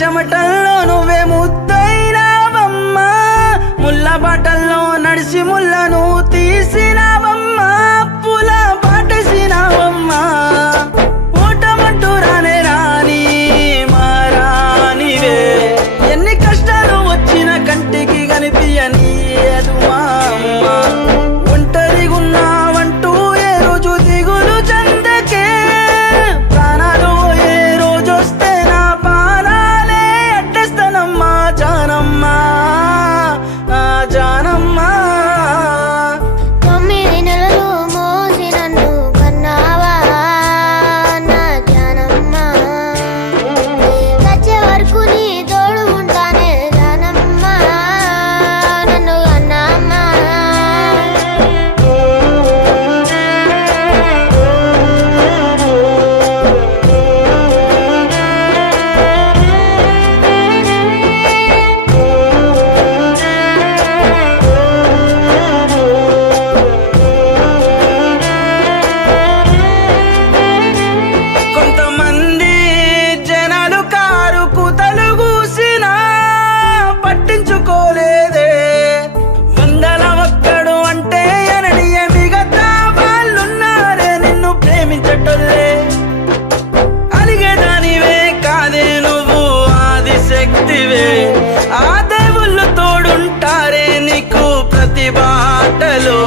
చెమటల్లో నువ్వే ముద్దైనావమ్మా, ముళ్ళ బాటల్లో నడిచి ముళ్ళను తీసినావమ్మా, పుల పాటేసినావమ్మా. ఓటమంటూ రానే రాని మారానివే, ఎన్ని కష్టాలు వచ్చిన కంటికి కనిపించనీయదు మా అమ్మ. ఒంటరిగున్నావంటూ ఏ రోజు దిగులు చెందకే, ప్రాణాలు ఏ రోజు వస్తే నా ప్రాణాలే అట్టేస్తానమ్మా జానమ్మా, నా జానమ్మా. 9 నెలలు మోసి నన్ను కన్నావా నా జానమ్మా, వచ్చే వరకు నీ తోడు ఉంటానే జానమ్మా, నన్ను కన్నమ్మా. కొంతమంది జనాలు కారు కూతలు కూసినా పట్టించుకోలేదే, వందల ఒక్కడు అంటే ఎనడియ మిగతా వాళ్ళున్నారే నిన్ను ప్రేమించటోళ్ళే. అలిగేదానివే కాదే నువ్వు ఆదిశక్తివే, ఆ దేవుళ్ళు తోడుంటారే నీకు ప్రతి బాటలో.